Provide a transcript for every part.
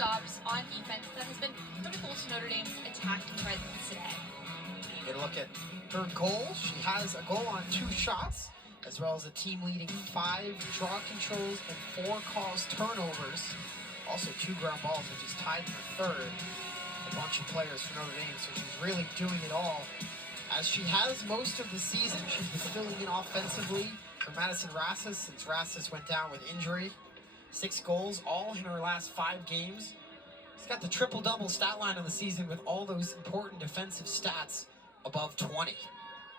stops on defense that has been critical to Notre Dame's attacking presence today. Get a look at her goal. She has a goal on 2 shots, as well as a team-leading 5 draw controls and 4 caused turnovers. Also 2 ground balls, which is tied for 3rd. A bunch of players for Notre Dame, so she's really doing it all. As she has most of the season, she's been filling in offensively for Madison Rassis since Rassis went down with injury. 6 goals, all in her last 5 games. She's got the triple-double stat line of the season with all those important defensive stats above 20.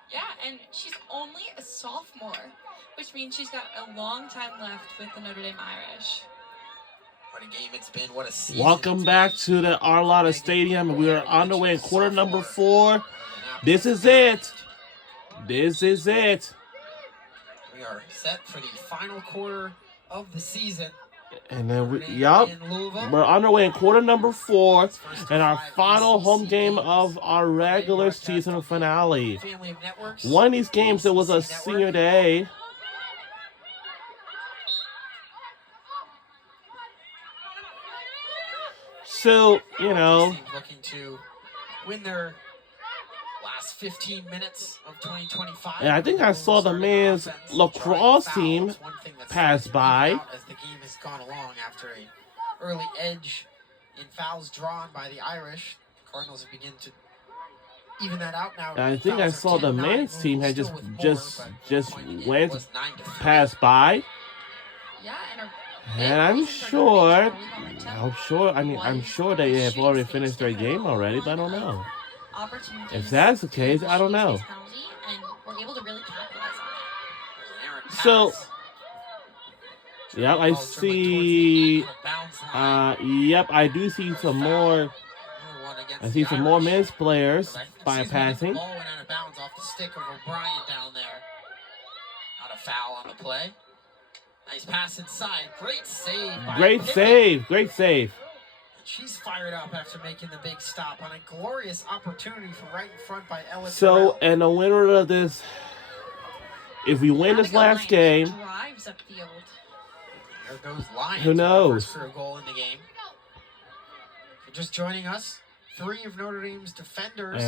Yeah, and she's only a sophomore, which means she's got a long time left with the Notre Dame Irish. What a game it's been. What a season. Welcome back to the Arlotta Stadium. We are on the way in quarter number 4. This is it. This is it. We are set for the final quarter of the season. And then we're on our way in quarter number 4 and our final home game of our regular season finale. One of these games, it was a senior day. So, you know, looking to win their last 15 minutes of 2025. And I think I saw the men's lacrosse team pass by. As the game has gone along after an early edge in fouls drawn by the Irish, the Cardinals have begun to even that out now. I think I saw the men's team had just went past by. Yeah, and I'm sure they have already finished their game already, but I don't know. If that's the case, I don't know. So, yep, I see. Yep, I do see some more. I see some more men's players bypassing. Ball went out of bounds off the stick of O'Brien down there. Not a foul on the play. Nice pass inside. Great save. Great save. Great save. She's fired up after making the big stop on a glorious opportunity from right in front by Ella. So, and the winner of this, if we win this last game, drives up field. There goes Lions. Who knows? For a goal in the game. If you're just joining us, 3 of Notre Dame's defenders,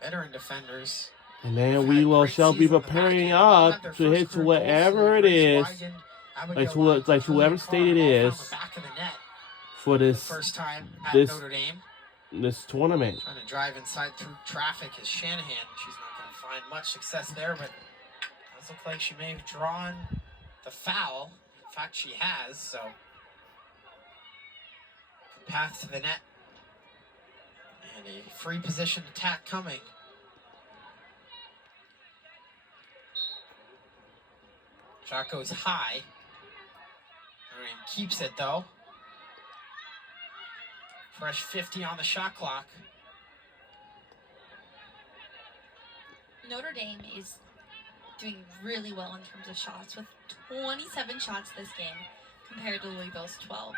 veteran defenders, and then we shall be preparing up to hit to whatever it is, like whoever state it is, for this first time at Notre Dame. This tournament. Trying to drive inside through traffic is Shanahan. She's not going to find much success there, but it does look like she may have drawn the foul. In fact, she has, so path to the net. And a free position attack coming. Shot goes high. Notre Dame keeps it though. Fresh 50 on the shot clock. Notre Dame is doing really well in terms of shots with 27 shots this game compared to Louisville's 12.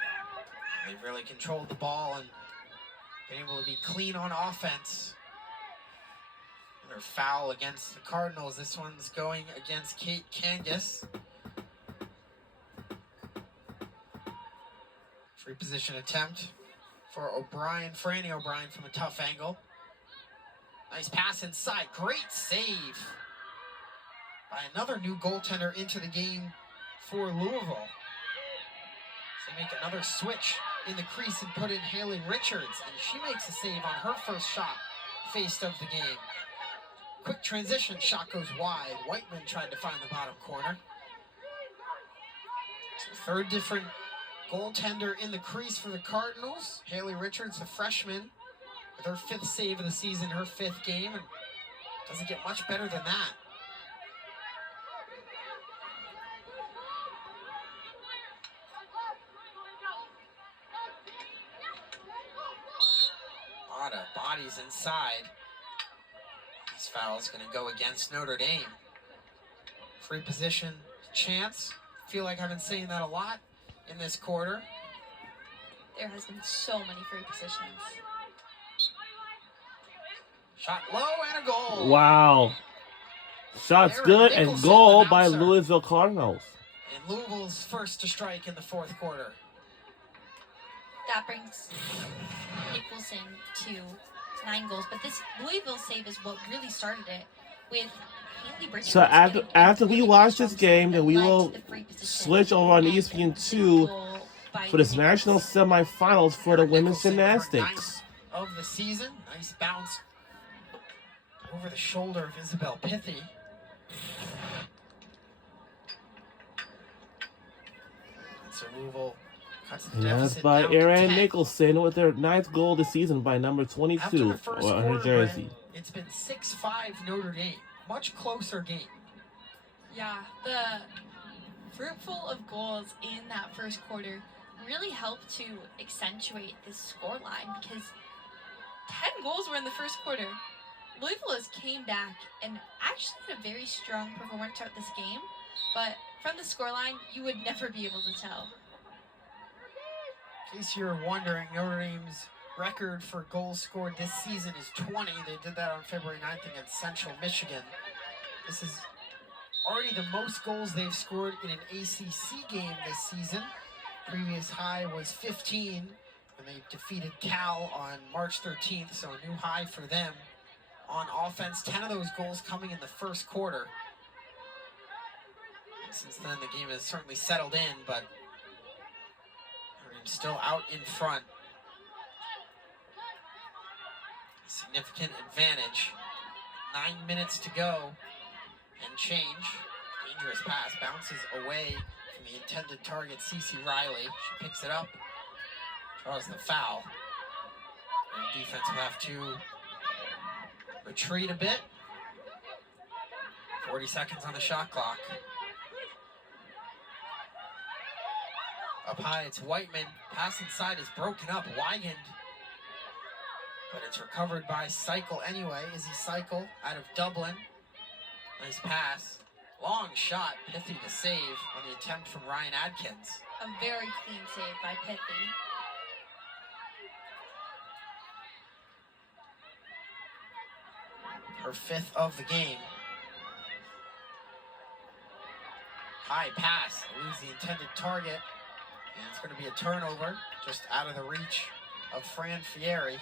They've really controlled the ball and been able to be clean on offense. Another foul against the Cardinals. This one's going against Kate Kangas. Free position attempt for O'Brien, Franny O'Brien from a tough angle. Nice pass inside. Great save by another new goaltender into the game for Louisville. So they make another switch in the crease and put in Haley Richards, and she makes a save on her first shot faced of the game. Quick transition, shot goes wide. Whiteman tried to find the bottom corner. So third different goaltender in the crease for the Cardinals. Haley Richards, the freshman, with her 5th save of the season, her 5th game, and doesn't get much better than that. A lot of bodies inside. This foul is going to go against Notre Dame. Free position chance. Feel like I've been saying that a lot in this quarter. There has been so many free positions. Shot low and a goal. Wow. Shots good and goal by Louisville Cardinals. And Louisville's first to strike in the 4th quarter. that brings Nicholson to 9 goals. But this Louisville save is what really started it with Haley Bridges. So after we watch this game, then we will switch over on ESPN2 for this national semifinals for the women's gymnastics. Of the season, nice bounce over the shoulder of Isabel Pithy. So Louisville cuts the deficit by down to Erin 10. Nicholson with her 9th goal of the season by number 22 on her jersey. It's been 6-5 Notre Dame. Much closer game. Yeah, the fruitful of goals in that first quarter really helped to accentuate this scoreline because 10 goals were in the first quarter. Louisville has came back and actually had a very strong performance throughout this game, but from the scoreline, you would never be able to tell. In case you're wondering, Notre Dame's record for goals scored this season is 20. They did that on February 9th against Central Michigan. This is already the most goals they've scored in an ACC game this season. Previous high was 15 when they defeated Cal on March 13th, so a new high for them. On offense, 10 of those goals coming in the first quarter. And since then, the game has certainly settled in, but Notre Dame's still out in front. Significant advantage. 9 minutes to go and change. Dangerous pass, bounces away from the intended target, Cece Riley. She picks it up, draws the foul. And defense will have to retreat a bit. 40 seconds on the shot clock. Up high, it's Whiteman. Pass inside is broken up. Weigand. But it's recovered by Cycle anyway. Izzy Cycle out of Dublin. Nice pass. Long shot. Pithy to save on the attempt from Ryan Adkins. A very clean save by Pithy. Her 5th of the game. High pass. Lose the intended target. And it's going to be a turnover. Just out of the reach of Fran Fieri.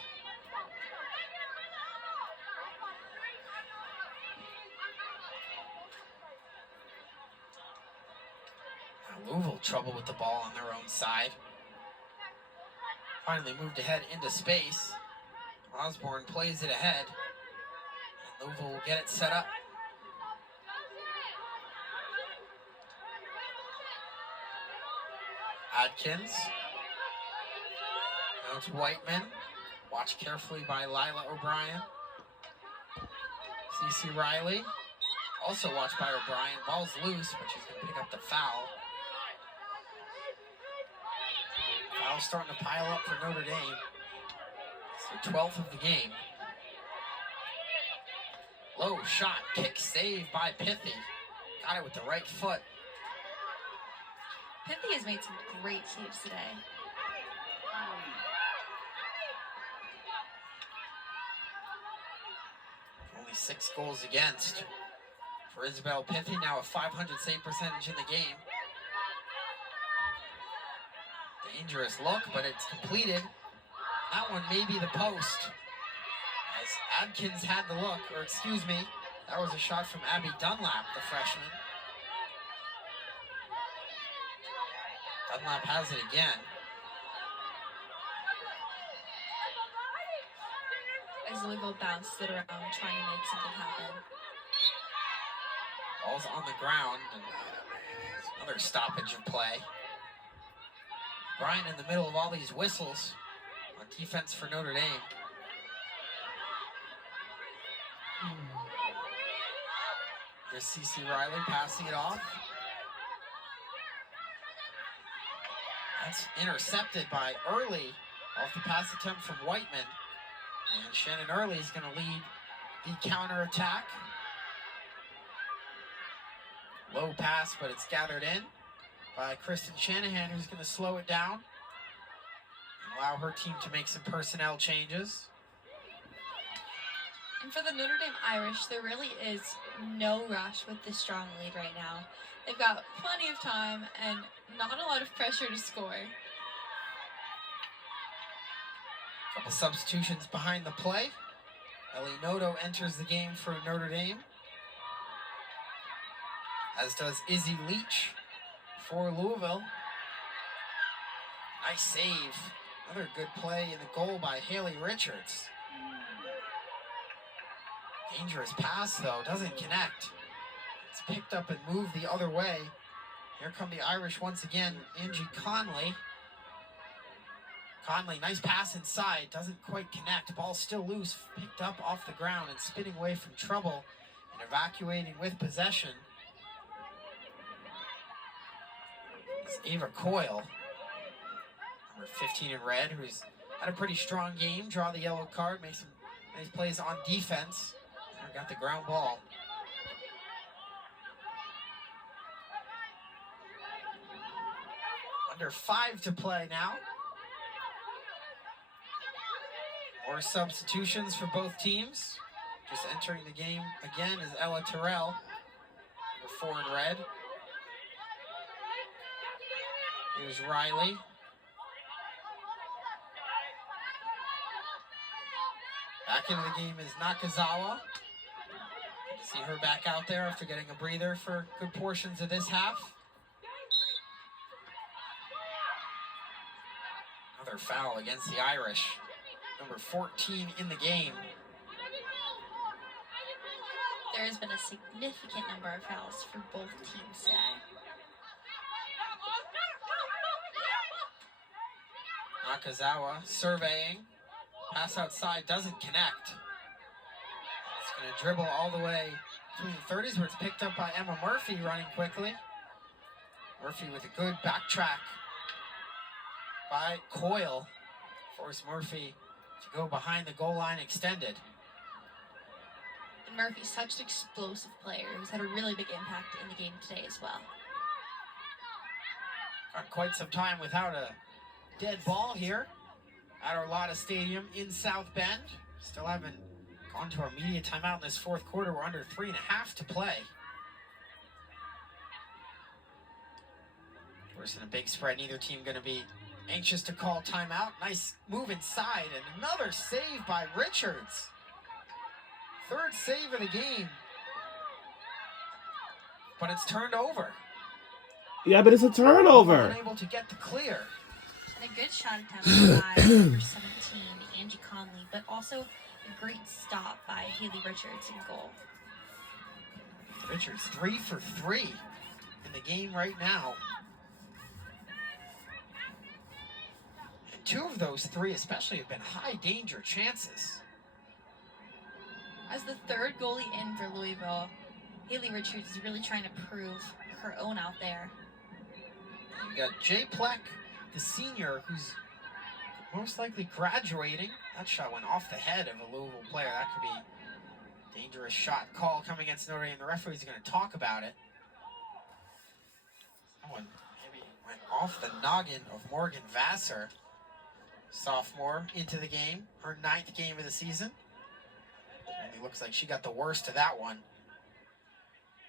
Now Louisville trouble with the ball on their own side. Finally moved ahead into space. Osborne plays it ahead. And Louisville will get it set up. Adkins. Now it's Whiteman. Watched carefully by Lila O'Brien. Cece Riley. Also watched by O'Brien. Ball's loose, but she's going to pick up the foul. Foul's starting to pile up for Notre Dame. It's the 12th of the game. Low shot, kick save by Pithy. Got it with the right foot. Pithy has made some great saves today. Only 6 goals against for Isabel Pithy. Now a .500 save percentage in the game. Dangerous look, but it's completed. That one may be the post. As Adkins had the look, or excuse me, that was a shot from Abby Dunlap, the freshman. Dunlap has it again. As Louisville bounced it around, trying to make something happen. Ball's on the ground, and another stoppage of play. Brian in the middle of all these whistles on defense for Notre Dame. There's Cece Riley passing it off. That's intercepted by Early off the pass attempt from Whiteman. And Shannon Early is going to lead the counterattack. Low pass, but it's gathered in by Kristen Shanahan, who's going to slow it down and allow her team to make some personnel changes. And for the Notre Dame Irish, there really is no rush with this strong lead right now. They've got plenty of time and not a lot of pressure to score. Couple substitutions behind the play. Ellie Noto enters the game for Notre Dame, as does Izzy Leach for Louisville. Nice save. Another good play in the goal by Haley Richards. Dangerous pass, though. Doesn't connect. It's picked up and moved the other way. Here come the Irish once again. Angie Conley. Conley, nice pass inside. Doesn't quite connect. Ball still loose. Picked up off the ground and spinning away from trouble and evacuating with possession. It's Ava Coyle, number 15 in red, who's had a pretty strong game. Draw the yellow card, make some nice plays on defense. Got the ground ball. Under 5 to play now. More substitutions for both teams. Just entering the game again is Ella Terrell, number 4 in red. Here's Riley. Back into the game is Nakazawa. Good to see her back out there after getting a breather for good portions of this half. Another foul against the Irish. Number 14 in the game. There has been a significant number of fouls for both teams today. Nakazawa surveying. Pass outside doesn't connect. It's going to dribble all the way between the 30s, where it's picked up by Emma Murphy running quickly. Murphy with a good backtrack by Coyle. Force Murphy to go behind the goal line extended. And Murphy's such an explosive player who's had a really big impact in the game today as well. Got quite some time without a dead ball here at our Lotta Stadium in South Bend. Still haven't gone to our media timeout in this fourth quarter. We're under 3.5 to play. Of course, in a big spread, neither team going to be anxious to call timeout. Nice move inside, and another save by Richards. Third save of the game. But it's turned over. Yeah, but it's a turnover. Unable to get the clear. And a good shot attempt by number 17, Angie Conley, but also a great stop by Haley Richards in goal. Richards 3 for 3 in the game right now. And 2 of those 3 especially have been high danger chances. As the third goalie in for Louisville, Haley Richards is really trying to prove her own out there. You got Jay Pleck, the senior, who's most likely graduating. That shot went off the head of a Louisville player. That could be a dangerous shot call coming against Notre Dame. The referee's going to talk about it. That one maybe went off the noggin of Morgan Vassar, sophomore, into the game. Her 9th game of the season. It looks like she got the worst of that one.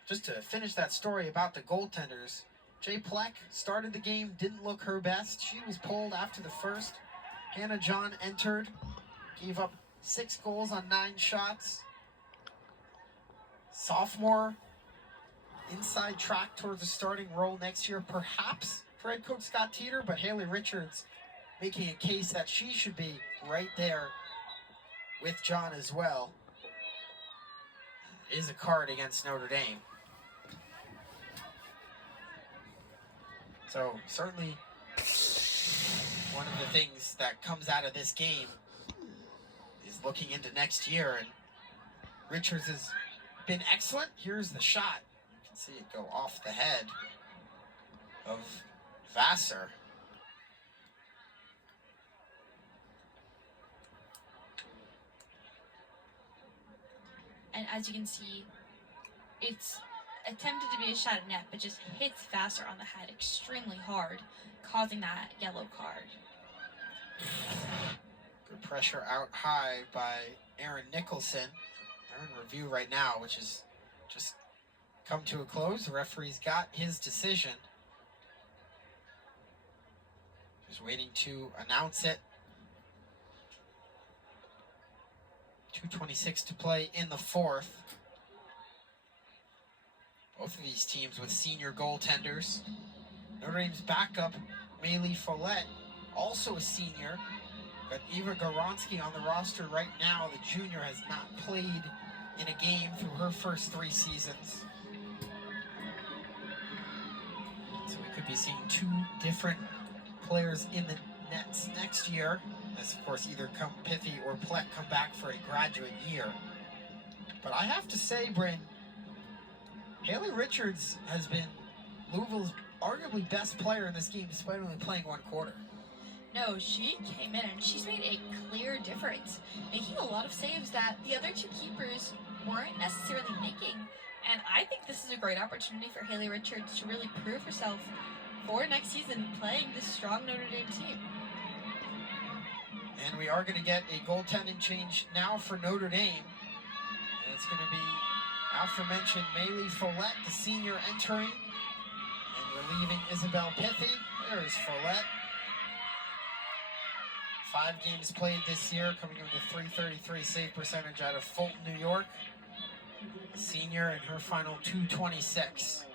Just to finish that story about the goaltenders, Jay Pleck started the game, didn't look her best. She was pulled after the first. Hannah John entered, gave up 6 goals on 9 shots. Sophomore, inside track towards the starting role next year, perhaps for head coach Scott Teeter, but Haley Richards making a case that she should be right there with John as well. It is a card against Notre Dame. So certainly one of the things that comes out of this game is looking into next year, and Richards has been excellent. Here's the shot. You can see it go off the head of Vassar. And as you can see, it's attempted to be a shot at net, but just hits Vassar on the head extremely hard, causing that yellow card. Good pressure out high by Aaron Nicholson. They're in review right now, which is just come to a close. The referee's got his decision. Just waiting to announce it. 2:26 to play in the fourth. Both of these teams with senior goaltenders. Notre Dame's backup, Maylee Follette, also a senior. Got Eva Goronsky on the roster right now. The junior has not played in a game through her first 3 seasons. So we could be seeing 2 different players in the nets next year. As of course either Pithy or Plett come back for a graduate year. But I have to say, Bryn, Haley Richards has been Louisville's arguably best player in this game despite only playing 1 quarter. No, she came in and she's made a clear difference, making a lot of saves that the other 2 keepers weren't necessarily making. And I think this is a great opportunity for Haley Richards to really prove herself for next season playing this strong Notre Dame team. And we are going to get a goaltending change now for Notre Dame. And it's going to be aforementioned Maylee Follette, the senior, entering and relieving Isabel Pithy. There's Follette. 5 games played this year, coming in with a .333 save percentage out of Fulton, New York. The senior in her final .226.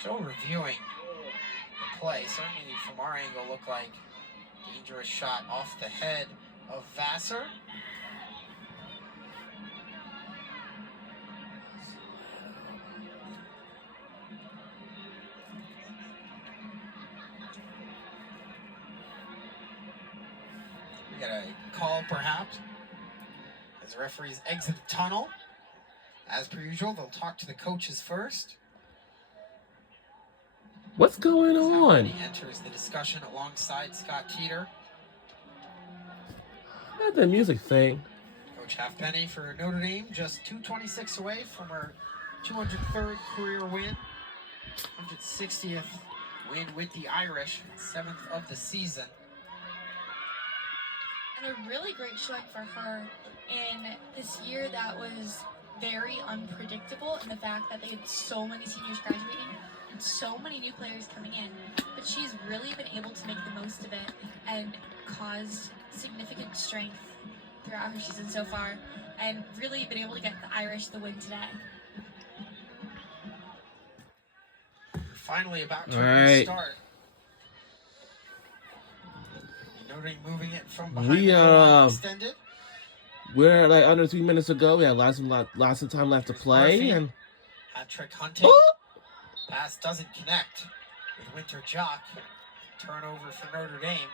Still reviewing the play. Certainly from our angle looked like dangerous shot off the head of Vassar. We got a call perhaps as the referees exit the tunnel. As per usual, they'll talk to the coaches first. What's going on? He enters the discussion alongside Scott Teeter. Not the music thing. Coach Halfpenny for Notre Dame, just .226 away from her 203rd career win. 160th win with the Irish, 7th of the season. And a really great showing for her in this year that was very unpredictable in the fact that they had so many seniors graduating and so many new players coming in. But she's really been able to make the most of it and caused significant strength throughout her season so far and really been able to get the Irish the win today. We're finally about to restart. Notre Dame moving it from behind the goal line extended. We're like under 3 minutes ago. We have lots of time left to play. Murphy, and hat-trick hunting. Pass doesn't connect with Winter Jock. Turnover for Notre Dame.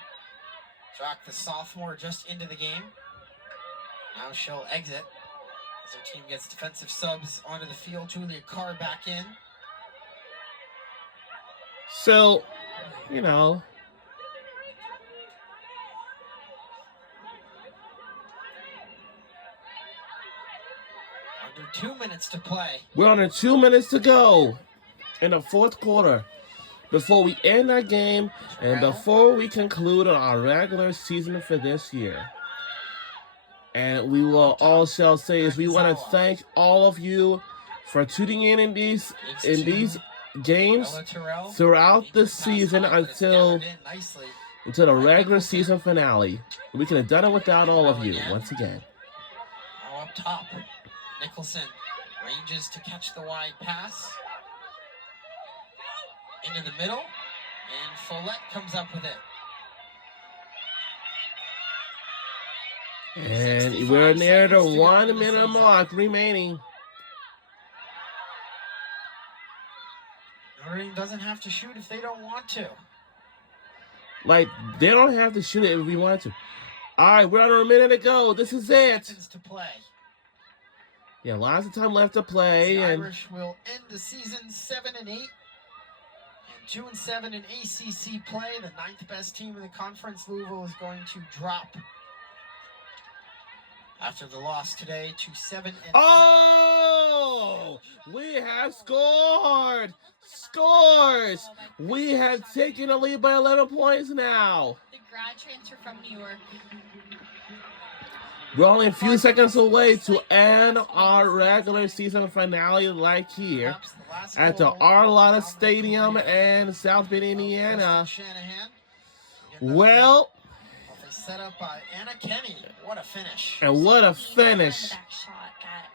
Jock, the sophomore, just into the game. Now she'll exit as her team gets defensive subs onto the field. Julia Carr back in. So, you know. Under 2 minutes to play. We're under 2 minutes to go in the fourth quarter before we end our game and before we conclude our regular season for this year. And we will all shall say is we want to thank all of you for tuning in these games throughout the season until the regular season finale. We could have done it without all of you once again. Now up top, Nicholson ranges to catch the wide pass. Into the middle, and Follette comes up with it. And we're near the 1 minute mark remaining. Notre Dame doesn't have to shoot if they don't want to. Like, they don't have to shoot it if we want to. All right, we're under a minute to go. This is it. Seconds to play. Yeah, lots of time left to play. The and Irish will end the season 7-8. 2-7 in ACC play. The 9th best team in the conference. Louisville is going to drop after the loss today to 7-8. Oh, we have scored. Scores. We have taken a lead by 11 points now. The grad transfer from New York. We're only a few seconds away to end our regular season finale right here at the Arlotta Stadium in South Bend, Indiana. Well, set up by Anna Kenny. What a finish. And what a The finish. back shot that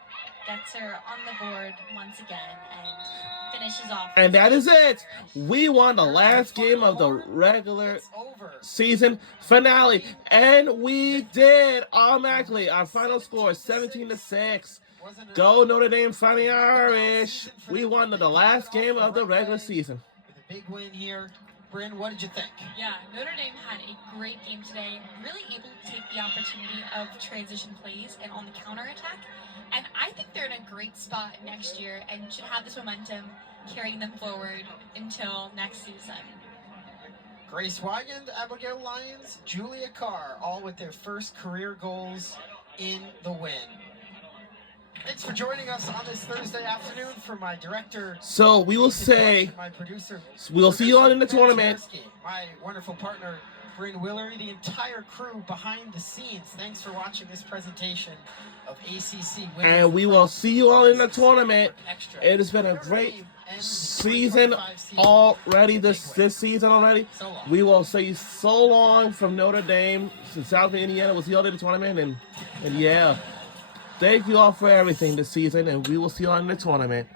gets her on the board once again and finishes off. And that is it. We won the last game of the regular It's over. season finale. And we did automatically. Our final score is 17-6. Go Notre Dame Fighting Irish. We won the last game of the regular season. With a big win here. Bryn, what did you think? Yeah, Notre Dame had a great game today, really able to take the opportunity of transition plays and on the counterattack. And I think they're in a great spot next year and should have this momentum carrying them forward until next season. Grace Wygand, Abigail Lyons, Julia Carr, all with their first career goals in the win. Thanks for joining us on this Thursday afternoon. For my director, So we will say, my producer, we'll see you all in the tournament. my wonderful partner, Bryn Willery, the entire crew behind the scenes. Thanks for watching this presentation of ACC Women's And we will see you all in the tournament. Extra. It has been a great season already, this season already. So long. We will say so long from Notre Dame to South Indiana. We'll see you all in the tournament. And yeah, thank you all for everything this season. And we will see you all in the tournament.